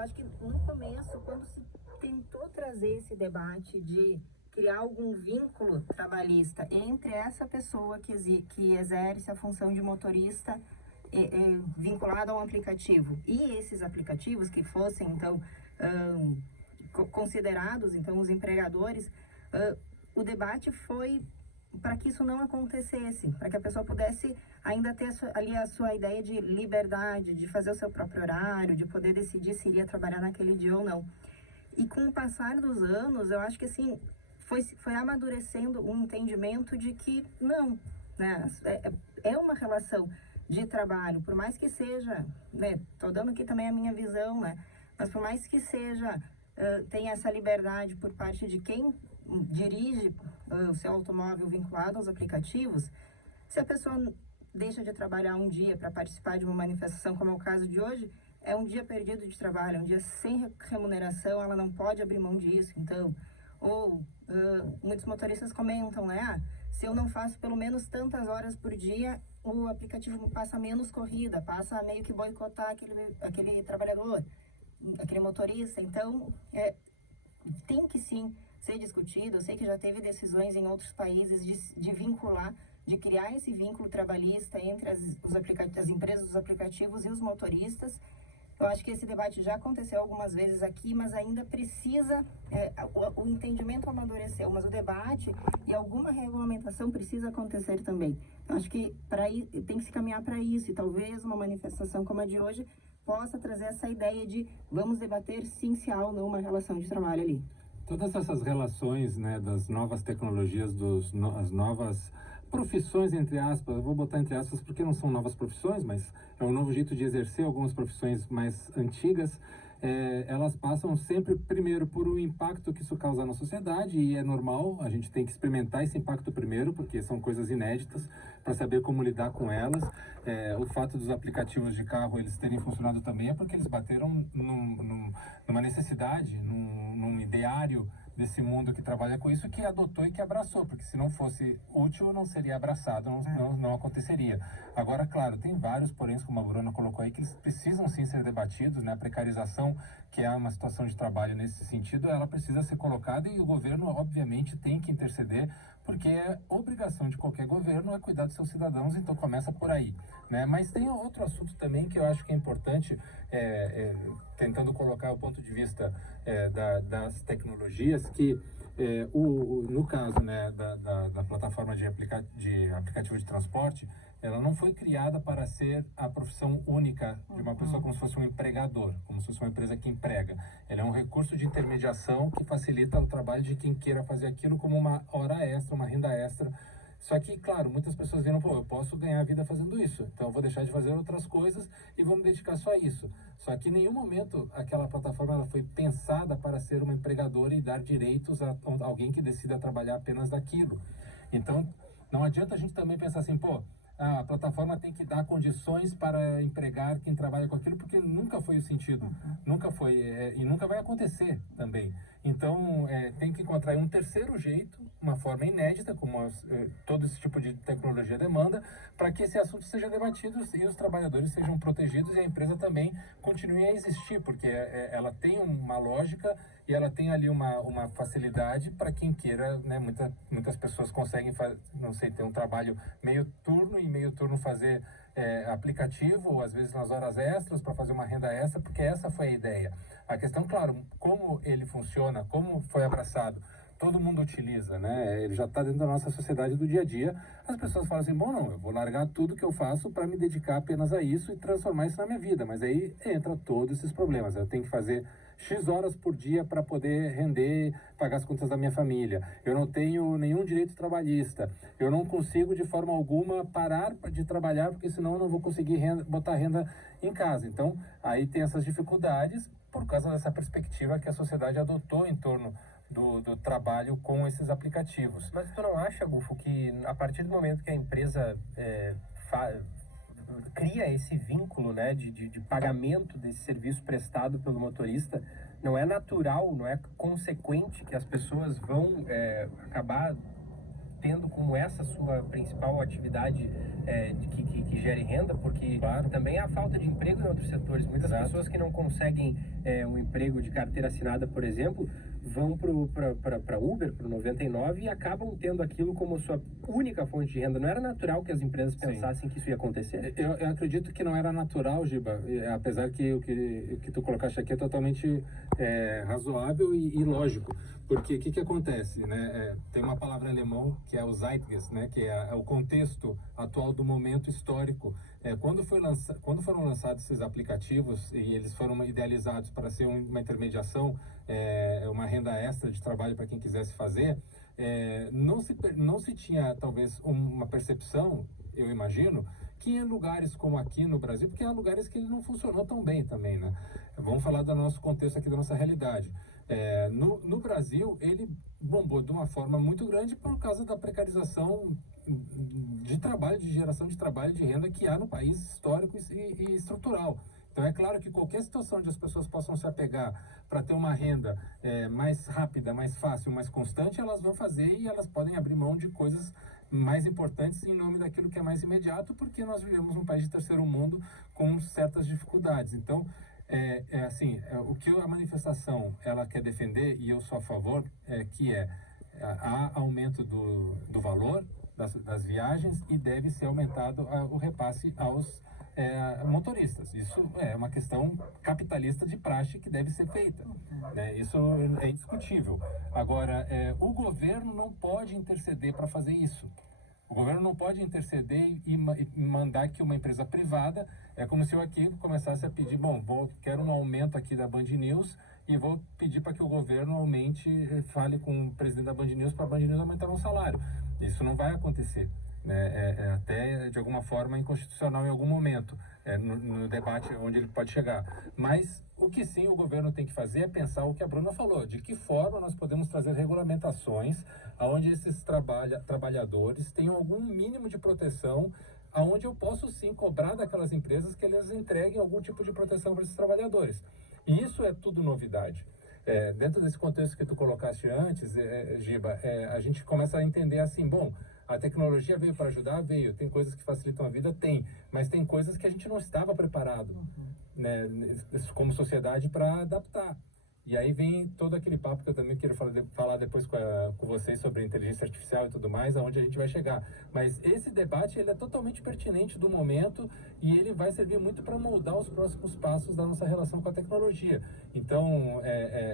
eu acho que no começo, quando se tentou trazer esse debate de criar algum vínculo trabalhista entre essa pessoa que exerce a função de motorista vinculada ao aplicativo e esses aplicativos que fossem, então, considerados, então, os empregadores, o debate foi para que isso não acontecesse, para que a pessoa pudesse ainda ter ali a sua ideia de liberdade, de fazer o seu próprio horário, de poder decidir se iria trabalhar naquele dia ou não. E com o passar dos anos, eu acho que assim, foi amadurecendo um entendimento de que não, né, é uma relação de trabalho, por mais que seja, né, tô dando aqui também a minha visão, né, mas por mais que seja, tenha essa liberdade por parte de quem dirige o seu automóvel vinculado aos aplicativos, se a pessoa deixa de trabalhar um dia para participar de uma manifestação, como é o caso de hoje, é um dia perdido de trabalho, é um dia sem remuneração, ela não pode abrir mão disso, então. Ou muitos motoristas comentam, né? Se eu não faço pelo menos tantas horas por dia, o aplicativo passa menos corrida, passa a meio que boicotar aquele trabalhador, aquele motorista. Então, tem que sim ser discutido. Eu sei que já teve decisões em outros países de vincular, de criar esse vínculo trabalhista entre as empresas dos aplicativos e os motoristas. Eu acho que esse debate já aconteceu algumas vezes aqui, mas ainda precisa, o entendimento amadureceu, mas o debate e alguma regulamentação precisa acontecer também. Eu acho que tem que se caminhar para isso, e talvez uma manifestação como a de hoje possa trazer essa ideia de vamos debater sim se há ou não uma relação de trabalho ali. Todas essas relações, né, das novas tecnologias, as novas profissões, entre aspas, eu vou botar entre aspas porque não são novas profissões, mas é um novo jeito de exercer algumas profissões mais antigas, elas passam sempre, primeiro, por um impacto que isso causa na sociedade, e é normal, a gente tem que experimentar esse impacto primeiro, porque são coisas inéditas, para saber como lidar com elas. O fato dos aplicativos de carro eles terem funcionado também é porque eles bateram numa necessidade, num ideário desse mundo que trabalha com isso, que adotou e que abraçou, porque se não fosse útil, não seria abraçado, não aconteceria. Agora, claro, tem vários poréns, como a Bruna colocou aí, que eles precisam sim ser debatidos, né? A precarização, que é uma situação de trabalho nesse sentido, ela precisa ser colocada, e o governo, obviamente, tem que interceder, porque é obrigação de qualquer governo cuidar dos seus cidadãos, então começa por aí, né? Mas tem outro assunto também que eu acho que é importante, tentando colocar o ponto de vista das tecnologias, que no caso, né, da plataforma de aplicativo de transporte, ela não foi criada para ser a profissão única de uma pessoa, como se fosse um empregador, como se fosse uma empresa que emprega. Ela é um recurso de intermediação que facilita o trabalho de quem queira fazer aquilo como uma hora extra, uma renda extra. Só que, claro, muitas pessoas viram, pô, eu posso ganhar a vida fazendo isso, então eu vou deixar de fazer outras coisas e vou me dedicar só a isso. Só que em nenhum momento aquela plataforma ela foi pensada para ser uma empregadora e dar direitos a alguém que decida trabalhar apenas daquilo. Então, não adianta a gente também pensar assim, pô, a plataforma tem que dar condições para empregar quem trabalha com aquilo, porque nunca foi o sentido, nunca foi, e nunca vai acontecer também. Então, tem que encontrar um terceiro jeito, uma forma inédita, como todo esse tipo de tecnologia demanda, para que esse assunto seja debatido e os trabalhadores sejam protegidos e a empresa também continue a existir, porque ela tem uma lógica e ela tem ali uma facilidade para quem queira, né? Muitas pessoas conseguem, não sei, ter um trabalho meio turno e meio turno fazer aplicativo, ou às vezes nas horas extras para fazer uma renda extra, porque essa foi a ideia. A questão, claro, como ele funciona, como foi abraçado, todo mundo utiliza, né? Ele já está dentro da nossa sociedade do dia a dia. As pessoas falam assim, bom, não, eu vou largar tudo que eu faço para me dedicar apenas a isso e transformar isso na minha vida. Mas aí entra todos esses problemas. Eu tenho que fazer X horas por dia para poder render, pagar as contas da minha família. Eu não tenho nenhum direito trabalhista. Eu não consigo, de forma alguma, parar de trabalhar, porque senão eu não vou conseguir botar renda em casa. Então, aí tem essas dificuldades por causa dessa perspectiva que a sociedade adotou em torno do trabalho com esses aplicativos. Mas tu não acha, Gufo, que a partir do momento que a empresa cria esse vínculo, né, de pagamento desse serviço prestado pelo motorista, não é natural, não é consequente que as pessoas vão acabar tendo como essa sua principal atividade que gere renda, porque também há falta de emprego em outros setores. Muitas pessoas que não conseguem um emprego de carteira assinada, por exemplo, vão para Uber, para o 99 e acabam tendo aquilo como sua única fonte de renda. Não era natural que as empresas pensassem que isso ia acontecer? Eu acredito que não era natural, Giba, apesar que o que tu colocaste aqui é totalmente razoável e lógico. Porque o que acontece, né? Tem uma palavra em alemão que é o Zeitgeist, né? Que é o contexto atual do momento histórico. Quando foram lançados esses aplicativos e eles foram idealizados para ser uma intermediação, uma renda extra de trabalho para quem quisesse fazer, não se tinha talvez uma percepção, eu imagino, que em lugares como aqui no Brasil, porque há lugares que ele não funcionou tão bem também, né? Vamos falar do nosso contexto aqui, da nossa realidade. No Brasil, ele bombou de uma forma muito grande por causa da precarização de trabalho, de geração de trabalho, de renda que há no país, histórico e estrutural. Então é claro que qualquer situação onde as pessoas possam se apegar para ter uma renda mais rápida, mais fácil, mais constante, elas vão fazer e elas podem abrir mão de coisas mais importantes em nome daquilo que é mais imediato, porque nós vivemos um país de terceiro mundo com certas dificuldades. Então, o que a manifestação ela quer defender, e eu sou a favor, há aumento do valor das viagens e deve ser aumentado o repasse aos motoristas. Isso é uma questão capitalista de praxe que deve ser feita, né? Isso é indiscutível. Agora, o governo não pode interceder para fazer isso. O governo não pode interceder e mandar que uma empresa privada, é como se eu aqui começasse a pedir, quero um aumento aqui da Band News e vou pedir para que o governo fale com o presidente da Band News para a Band News aumentar o salário. Isso não vai acontecer, né? Até de alguma forma inconstitucional em algum momento, no debate onde ele pode chegar. Mas o que sim o governo tem que fazer é pensar o que a Bruna falou, de que forma nós podemos trazer regulamentações onde esses trabalhadores tenham algum mínimo de proteção, aonde eu posso sim cobrar daquelas empresas que elas entreguem algum tipo de proteção para esses trabalhadores. E isso é tudo novidade. Dentro desse contexto que tu colocaste antes, Giba, a gente começa a entender assim, a tecnologia veio para ajudar? Veio. Tem coisas que facilitam a vida? Tem. Mas tem coisas que a gente não estava preparado, né, como sociedade para adaptar. E aí vem todo aquele papo que eu também quero falar depois com vocês sobre inteligência artificial e tudo mais, aonde a gente vai chegar. Mas esse debate ele é totalmente pertinente do momento e ele vai servir muito para moldar os próximos passos da nossa relação com a tecnologia. Então,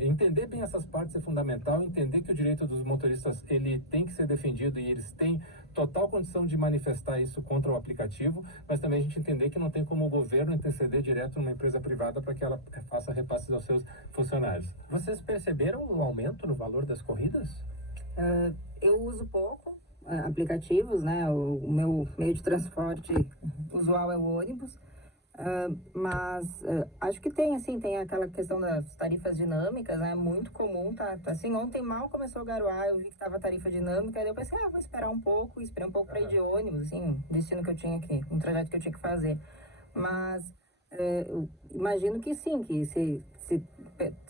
entender bem essas partes é fundamental, entender que o direito dos motoristas ele tem que ser defendido e eles têm total condição de manifestar isso contra o aplicativo, mas também a gente entender que não tem como o governo interceder direto numa empresa privada para que ela faça repasses aos seus funcionários. Vocês perceberam um aumento no valor das corridas? Eu uso pouco aplicativos, né? O meu meio de transporte usual é o ônibus. Mas acho que tem aquela questão das tarifas dinâmicas, né? Muito comum, tá assim, ontem mal começou a garoar, eu vi que tava tarifa dinâmica, aí eu pensei, vou esperar um pouco, esperei um pouco para ir de ônibus, assim, destino que eu tinha aqui, um trajeto que eu tinha que fazer. Mas eu imagino que sim, que se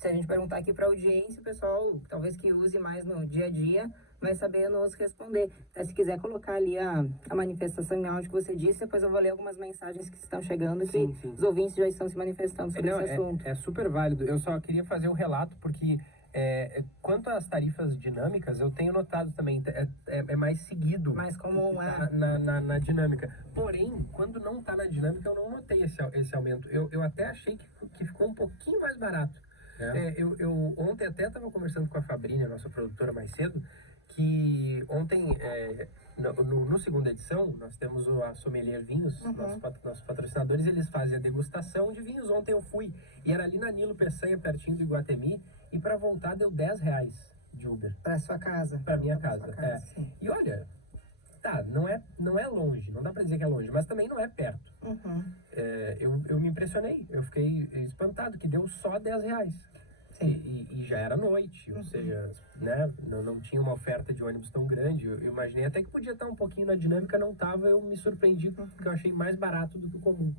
a gente perguntar aqui para a audiência, o pessoal, talvez que use mais no dia a dia, vai saber nos responder. Se quiser colocar ali a manifestação em áudio que você disse, depois eu vou ler algumas mensagens que estão chegando, que os ouvintes já estão se manifestando sobre esse assunto. É super válido. Eu só queria fazer um relato, porque quanto às tarifas dinâmicas, eu tenho notado também, é mais seguido. Mais comum, na dinâmica. Porém, quando não está na dinâmica, eu não notei esse aumento. Eu até achei que ficou um pouquinho mais barato. Eu ontem até estava conversando com a Fabrínia, nossa produtora, mais cedo, que ontem, no segunda edição, nós temos a Sommelier Vinhos, nossos patrocinadores, eles fazem a degustação de vinhos. Ontem eu fui, e era ali na Nilo Peçanha, pertinho do Iguatemi, e para voltar deu R$10 de Uber. Para sua casa? Para minha casa, E olha, não é longe, não dá para dizer que é longe, mas também não é perto. Eu me impressionei, eu fiquei espantado, que deu só R$10. E já era noite, ou seja, né, não tinha uma oferta de ônibus tão grande. Eu imaginei até que podia estar um pouquinho na dinâmica, não estava. Eu me surpreendi porque eu achei mais barato do que o comum.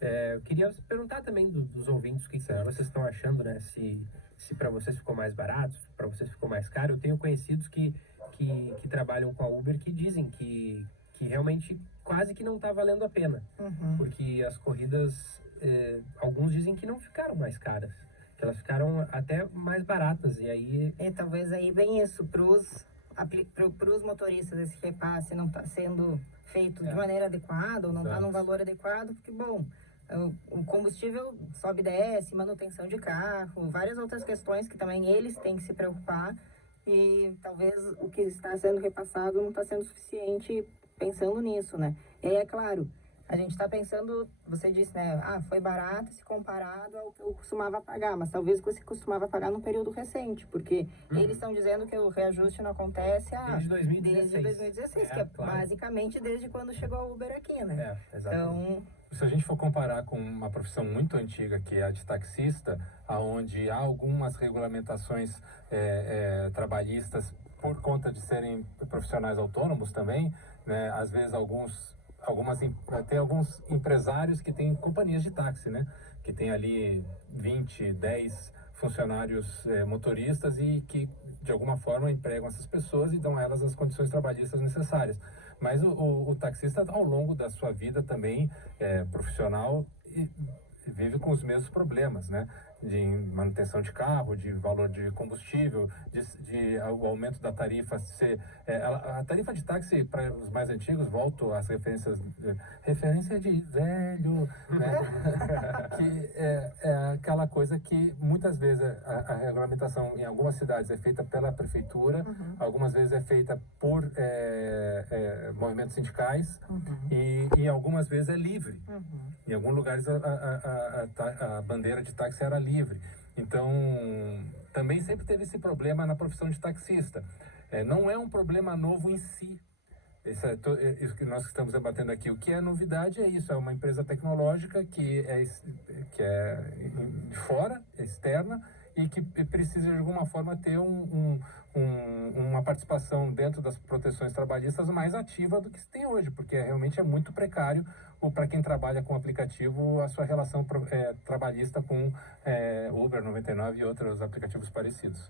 Eu queria perguntar também dos ouvintes o que vocês estão achando, né? Se se para vocês ficou mais barato, para vocês ficou mais caro. Eu tenho conhecidos que trabalham com a Uber que dizem que realmente quase que não está valendo a pena. Porque as corridas, alguns dizem que não ficaram mais caras, que elas ficaram até mais baratas. E aí... talvez aí vem isso, para os motoristas, esse repasse não está sendo feito de maneira adequada, ou não está num valor adequado, porque, bom, o combustível sobe e desce, manutenção de carro, várias outras questões que também eles têm que se preocupar, e talvez o que está sendo repassado não está sendo suficiente pensando nisso, né? E aí, é claro, a gente está pensando, você disse, né? Foi barato se comparado ao que eu costumava pagar, mas talvez você costumava pagar num período recente, porque eles estão dizendo que o reajuste não acontece desde 2016. Desde 2016, que é claro, basicamente desde quando chegou a Uber aqui, né? Exatamente. Então, se a gente for comparar com uma profissão muito antiga, que é a de taxista, onde há algumas regulamentações trabalhistas por conta de serem profissionais autônomos também, né? Às vezes tem alguns empresários que têm companhias de táxi, né? Que tem ali 20, 10 funcionários motoristas e que de alguma forma empregam essas pessoas e dão a elas as condições trabalhistas necessárias. Mas o taxista, ao longo da sua vida também profissional, vive com os mesmos problemas, né? De manutenção de carro, de valor de combustível, o aumento da tarifa ser... a tarifa de táxi, para os mais antigos, volto às referência de velho, né? Que é aquela coisa que muitas vezes a regulamentação em algumas cidades é feita pela prefeitura, algumas vezes é feita por movimentos sindicais e algumas vezes é livre. Em alguns lugares a bandeira de táxi era livre. Então, também sempre teve esse problema na profissão de taxista. Não é um problema novo em si. Isso que nós estamos debatendo aqui. O que é novidade é isso, é uma empresa tecnológica que é de fora, externa, e que precisa de alguma forma ter uma participação dentro das proteções trabalhistas mais ativa do que se tem hoje, porque realmente é muito precário para quem trabalha com aplicativo a sua relação trabalhista com Uber 99 e outros aplicativos parecidos.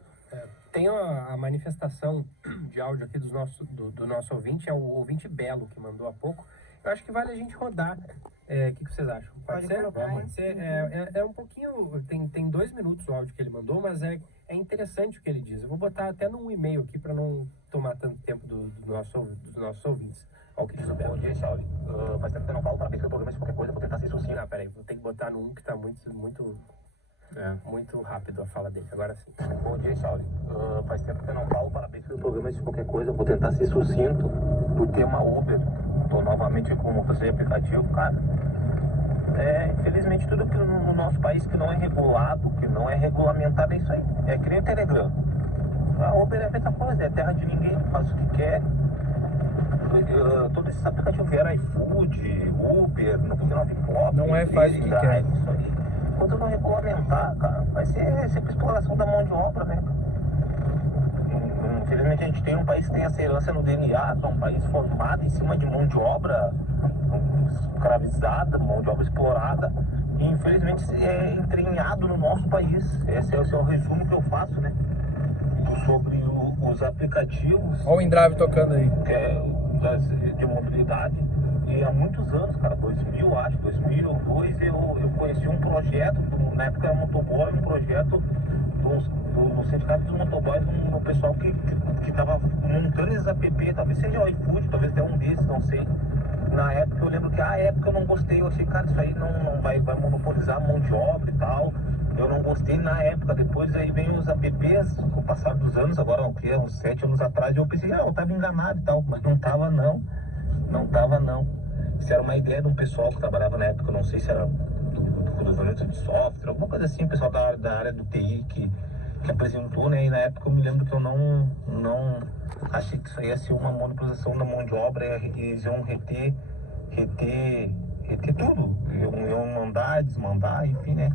Tem a manifestação de áudio aqui do nosso ouvinte, é o ouvinte Belo que mandou há pouco. Eu acho que vale a gente rodar. O que vocês acham? Pode ser? Vamos. É um pouquinho... Tem 2 minutos o áudio que ele mandou, mas é interessante o que ele diz. Eu vou botar até num e-mail aqui para não tomar tanto tempo dos nossos ouvintes. Olha o que diz o Belo. Bom dia, Chauri. Faz tempo que eu não falo, parabéns pelo programa, se qualquer coisa, vou tentar ser sucinto. Não, peraí, vou ter que botar no 1 que tá muito rápido a fala dele. Agora sim. Bom dia, Chauri. Faz tempo que eu não falo, parabéns pelo programa, se qualquer coisa, vou tentar ser sucinto. Do tema Uber, tô novamente com o motorista de aplicativo, cara. Infelizmente, tudo que no nosso país que não é regulado, que não é regulamentado, é isso aí. É que nem o Telegram. A Uber é a mesma coisa, é terra de ninguém, faz o que quer. Todos esses aplicativos vieram, iFood, Uber, 99pop, não faz o que quer. Isso aí. Quando não regulamentar, cara, vai ser sempre exploração da mão de obra, né? Infelizmente a gente tem um país que tem essa herança no DNA, é um país formado em cima de mão de obra escravizada, mão de obra explorada, e infelizmente é entranhado no nosso país. Esse é o resumo que eu faço, né? Sobre os aplicativos. Olha o InDrive tocando aí. De mobilidade. E há muitos anos, cara, 2002, eu conheci um projeto, na época era motoboy, um projeto do sindicato dos motoboys, um pessoal que estava montando esses app, talvez seja o iFood, talvez até um desses, não sei. Na época eu lembro que eu não gostei, eu achei, cara, isso aí não vai monopolizar a mão de obra e tal. Eu não gostei na época, depois aí vem os apps, com o passar dos anos, agora uns 7 anos atrás, eu pensei, eu tava enganado e tal, mas não tava não. Isso era uma ideia de um pessoal que trabalhava na época, não sei se era do desenvolvimento de software, alguma coisa assim, o pessoal da área do TI que apresentou, né, e na época eu me lembro que eu não achei que isso ia ser uma monopolização da mão de obra, e eles iam reter tudo, iam mandar, desmandar, enfim, né.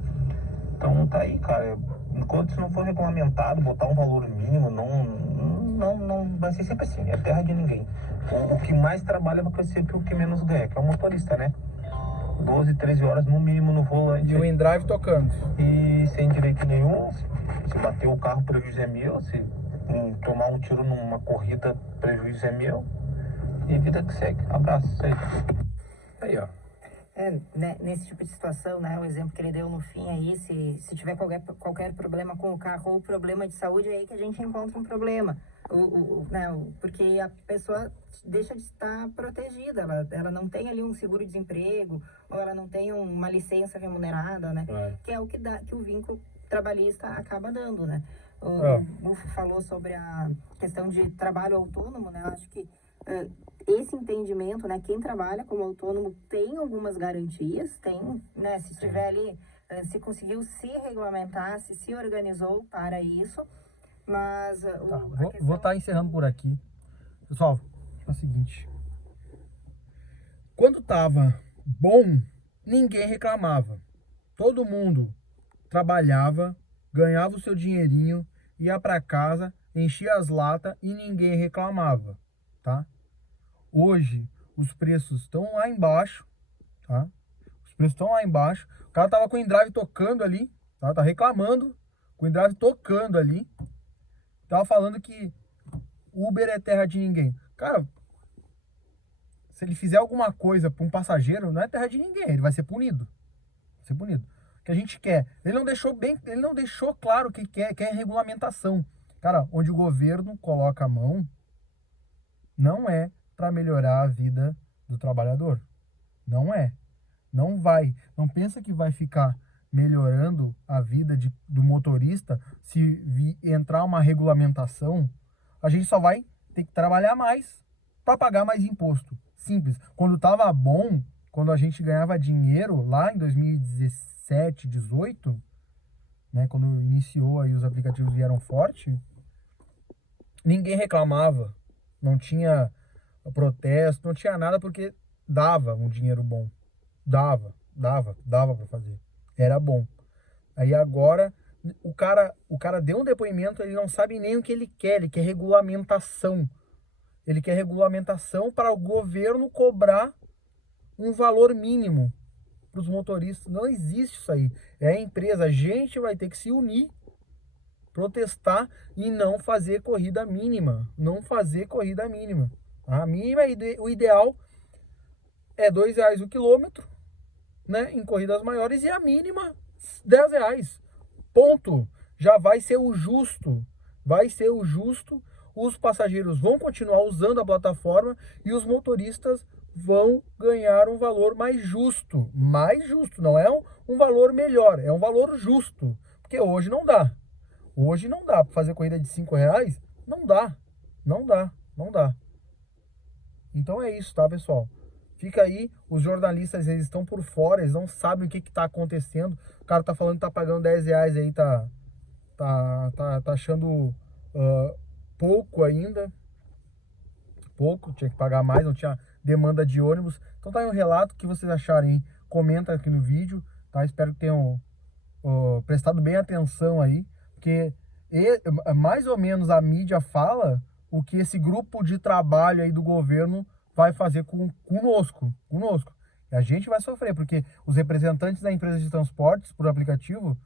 Então tá aí, cara, enquanto isso não for regulamentado, botar um valor mínimo, não vai ser sempre assim, é terra de ninguém. O que mais trabalha vai ser sempre o que menos ganha, que é o motorista, né? 12, 13 horas no mínimo no volante. E o InDrive tocando. E sem direito nenhum, Se bater o carro, o prejuízo é meu. Se tomar um tiro numa corrida, o prejuízo é meu. E vida que segue. Abraço, isso aí. Aí, ó. Nesse tipo de situação, né, o exemplo que ele deu no fim aí, se tiver qualquer problema com o carro ou problema de saúde, é aí que a gente encontra um problema. Porque a pessoa deixa de estar protegida, ela não tem ali um seguro-desemprego, ou ela não tem uma licença remunerada, né? Que é o que o vínculo trabalhista acaba dando, né? O Ufo falou sobre a questão de trabalho autônomo, né? Eu acho que esse entendimento, né, quem trabalha como autônomo tem algumas garantias, tem, né, se tiver ali, se conseguiu se regulamentar, se organizou para isso, mas vou estar encerrando por aqui. Pessoal, é o seguinte, quando tava bom, ninguém reclamava, todo mundo trabalhava, ganhava o seu dinheirinho, ia para casa, enchia as latas e ninguém reclamava, tá? Hoje, os preços estão lá embaixo, tá? Os preços estão lá embaixo. O cara tava com o InDrive tocando ali, tá? Tá reclamando com o InDrive tocando ali. Tava falando que Uber é terra de ninguém. Cara, se ele fizer alguma coisa para um passageiro, não é terra de ninguém. Ele vai ser punido. Vai ser punido. O que a gente quer? Ele não deixou claro o que quer regulamentação. Cara, onde o governo coloca a mão, não é para melhorar a vida do trabalhador. Não é. Não vai. Não pensa que vai ficar melhorando a vida do motorista se entrar uma regulamentação. A gente só vai ter que trabalhar mais para pagar mais imposto. Simples. Quando estava bom, quando a gente ganhava dinheiro lá em 2017, 2018, né, quando iniciou aí os aplicativos vieram forte, ninguém reclamava. Não tinha protesto, não tinha nada, porque dava um dinheiro bom. Dava para fazer. Era bom. Aí agora o cara deu um depoimento, ele não sabe nem o que ele quer regulamentação. Ele quer regulamentação para o governo cobrar um valor mínimo para os motoristas. Não existe isso aí. É a empresa, a gente vai ter que se unir, protestar e não fazer corrida mínima. Não fazer corrida mínima. A mínima, o ideal é R$2 o quilômetro, né, em corridas maiores, e a mínima R$10. Ponto. Já vai ser o justo. Vai ser o justo. Os passageiros vão continuar usando a plataforma e os motoristas vão ganhar um valor mais justo. Mais justo. Não é um valor melhor, é um valor justo. Porque hoje não dá. Hoje não dá para fazer corrida de R$5. Não dá. Não dá. Não dá. Então é isso, tá, pessoal? Fica aí, os jornalistas, eles estão por fora, eles não sabem o que tá acontecendo. O cara tá falando que tá pagando R$10 aí, tá achando pouco ainda. Pouco, tinha que pagar mais, não tinha demanda de ônibus. Então tá aí um relato, que vocês acharem, hein? Comenta aqui no vídeo, tá? Espero que tenham prestado bem atenção aí, porque mais ou menos a mídia fala o que esse grupo de trabalho aí do governo vai fazer conosco. E a gente vai sofrer, porque os representantes da empresa de transportes por aplicativo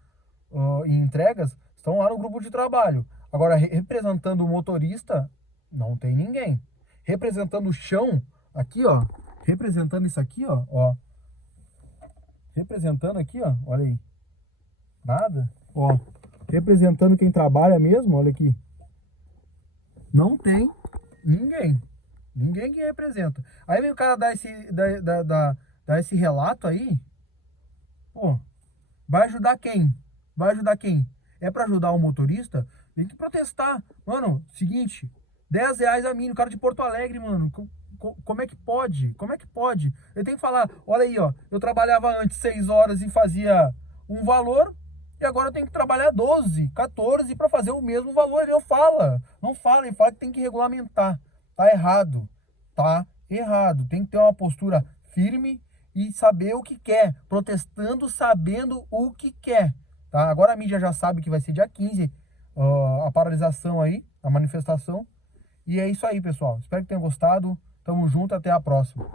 e entregas estão lá no grupo de trabalho. Agora, representando o motorista, não tem ninguém. Representando o chão, aqui, ó, representando isso aqui, ó. Representando aqui, ó, olha aí. Nada, ó. Representando quem trabalha mesmo, olha aqui. Não tem ninguém. Ninguém que representa. Aí vem o cara dar esse relato aí. Pô, vai ajudar quem? Vai ajudar quem? É para ajudar o motorista? Tem que protestar. Mano, seguinte, R$10 a mínimo. O cara de Porto Alegre, mano. Como é que pode? Como é que pode? Ele tem que falar, olha aí, ó. Eu trabalhava antes 6 horas e fazia um valor. E agora eu tenho que trabalhar 12, 14 para fazer o mesmo valor. Ele não fala. Não fala, ele fala que tem que regulamentar. Tá errado. Tá errado. Tem que ter uma postura firme e saber o que quer. Protestando, sabendo o que quer. Tá? Agora a mídia já sabe que vai ser dia 15 a paralisação aí, a manifestação. E é isso aí, pessoal. Espero que tenham gostado. Tamo junto, até a próxima.